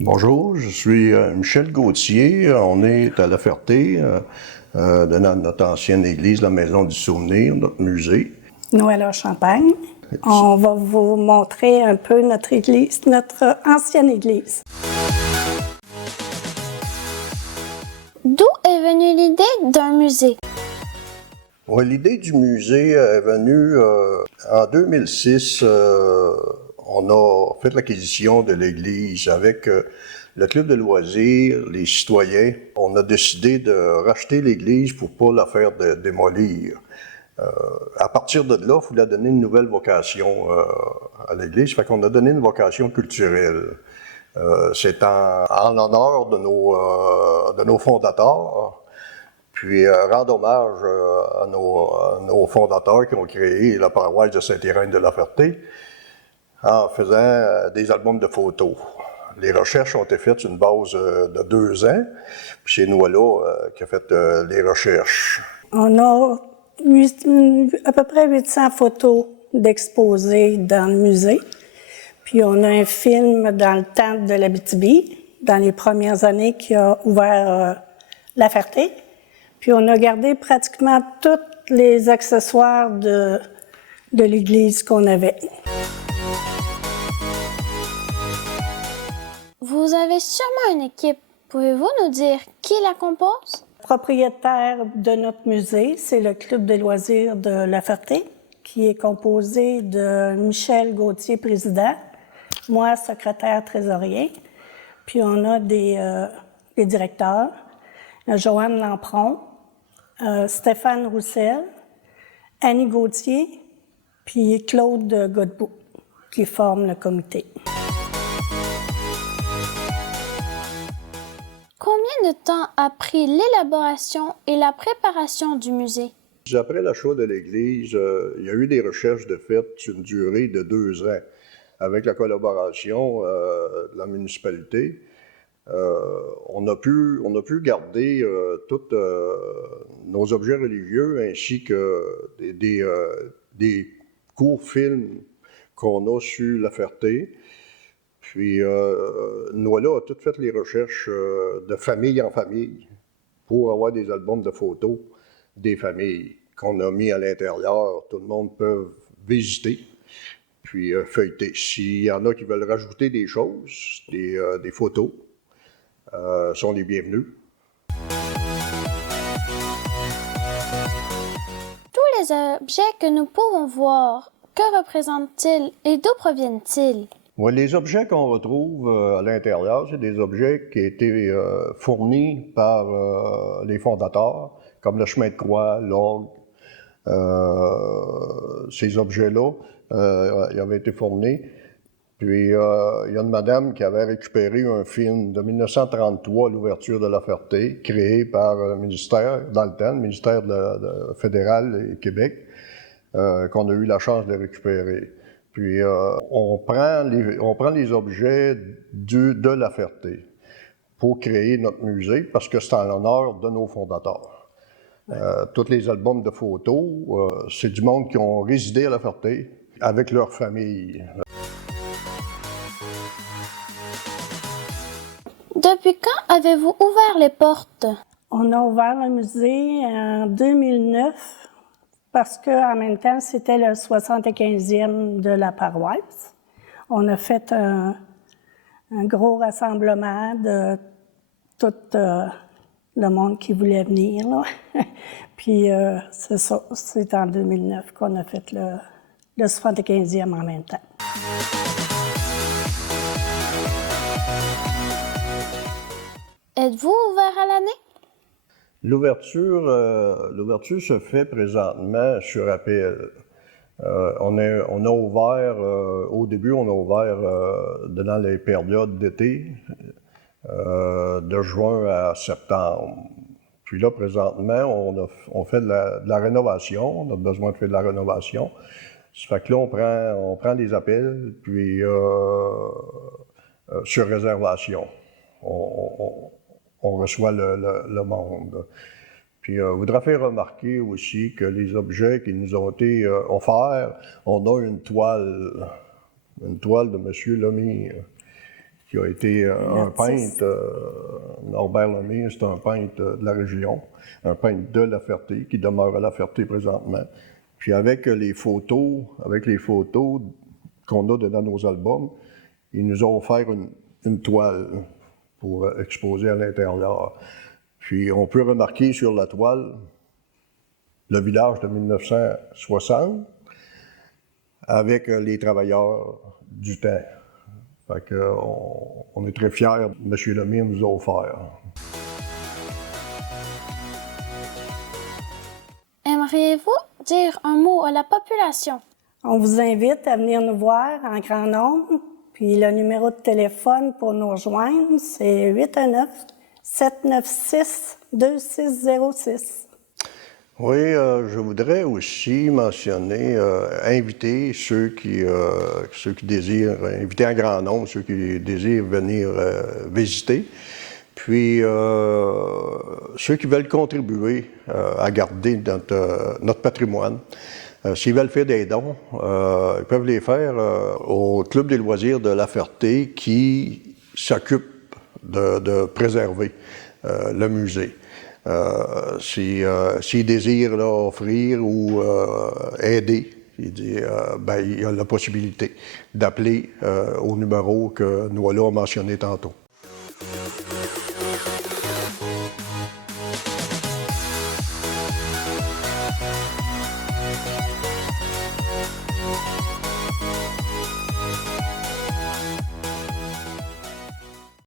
Bonjour, je suis Michel Gauthier. On est à La Ferté, dans notre ancienne église, la Maison du Souvenir, notre musée. Noël à Champagne. On va vous montrer un peu notre église, notre ancienne église. D'où est venue l'idée d'un musée? Ouais, l'idée du musée est venue en 2006. On a fait l'acquisition de l'église avec le club de loisirs, les citoyens. On a décidé de racheter l'église pour pas la faire démolir. À partir de là, il fallait donner une nouvelle vocation à l'église. Fait qu'on a donné une vocation culturelle. C'est en l'honneur de nos fondateurs. Puis rendre hommage à nos fondateurs qui ont créé la paroisse de Saint-Irène de la Ferté en faisant des albums de photos. Les recherches ont été faites sur une base de 2 ans. Puis c'est Noël qui a fait les recherches. On a à peu près 800 photos d'exposés dans le musée. Puis on a un film dans le temps de l'Abitibi, dans les premières années qui a ouvert La Ferté. Puis on a gardé pratiquement tous les accessoires de l'église qu'on avait. Vous avez sûrement une équipe. Pouvez-vous nous dire qui la compose? Le propriétaire de notre musée, c'est le club de loisirs de La Ferté, qui est composé de Michel Gauthier, président, moi, secrétaire trésorier, puis on a des directeurs, Joanne Lampron, Stéphane Roussel, Annie Gauthier, puis Claude Godbout, qui forment le comité. Combien de temps a pris l'élaboration et la préparation du musée? Après l'achat de l'église, il y a eu des recherches de fait sur une durée de 2 ans avec la collaboration de la municipalité. On a pu garder tous nos objets religieux ainsi que des courts films qu'on a sur La Ferté. Puis Noël a tout fait les recherches de famille en famille pour avoir des albums de photos des familles qu'on a mis à l'intérieur. Tout le monde peut visiter puis feuilleter. S'il y en a qui veulent rajouter des choses, des photos, sont les bienvenus. Tous les objets que nous pouvons voir, que représentent-ils et d'où proviennent-ils? Ouais, les objets qu'on retrouve à l'intérieur, c'est des objets qui ont été fournis par les fondateurs, comme le chemin de croix, l'orgue. Ces objets-là, ils avaient été fournis. Puis, il y a une madame qui avait récupéré un film de 1933, l'ouverture de La Ferté, créé par le ministère, dans le temps, le ministère fédéral et Québec, qu'on a eu la chance de récupérer. Puis, on prend les objets de La Ferté pour créer notre musée, parce que c'est en l'honneur de nos fondateurs. Tous les albums de photos, c'est du monde qui ont résidé à La Ferté avec leur famille. Depuis quand avez-vous ouvert les portes? On a ouvert le musée en 2009 parce qu'en même temps, c'était le 75e de la paroisse. On a fait un gros rassemblement de tout le monde qui voulait venir, là. Puis c'est ça, c'est en 2009 qu'on a fait le 75e en même temps. Êtes-vous ouvert à l'année? L'ouverture se fait présentement sur appel. On a ouvert, au début, on a ouvert dans les périodes d'été, de juin à septembre. Puis là, présentement, on fait de la rénovation, on a besoin de faire de la rénovation. Ça fait que là, on prend des appels, puis sur réservation. On reçoit le monde. Puis, je voudrais faire remarquer aussi que les objets qui nous ont été offerts, on a une toile de M. Lemire, qui a été un peintre, Norbert Lemire, c'est un peintre de la région, un peintre de La Ferté, qui demeure à La Ferté présentement. Puis avec les photos qu'on a dans nos albums, ils nous ont offert une toile pour exposer à l'intérieur. Puis on peut remarquer sur la toile le village de 1960 avec les travailleurs du temps. Fait on est très fiers. M. Lemire nous a offert. Aimeriez-vous dire un mot à la population? On vous invite à venir nous voir en grand nombre. Puis le numéro de téléphone pour nous rejoindre, c'est 819-796-2606. Oui, je voudrais aussi mentionner, inviter ceux qui désirent, inviter en grand nombre ceux qui désirent venir visiter, puis ceux qui veulent contribuer à garder notre patrimoine. S'ils veulent faire des dons, ils peuvent les faire au Club des loisirs de La Ferté qui s'occupe de préserver le musée. S'ils désirent là, offrir ou aider, il y a la possibilité d'appeler au numéro que Noëlla a mentionné tantôt.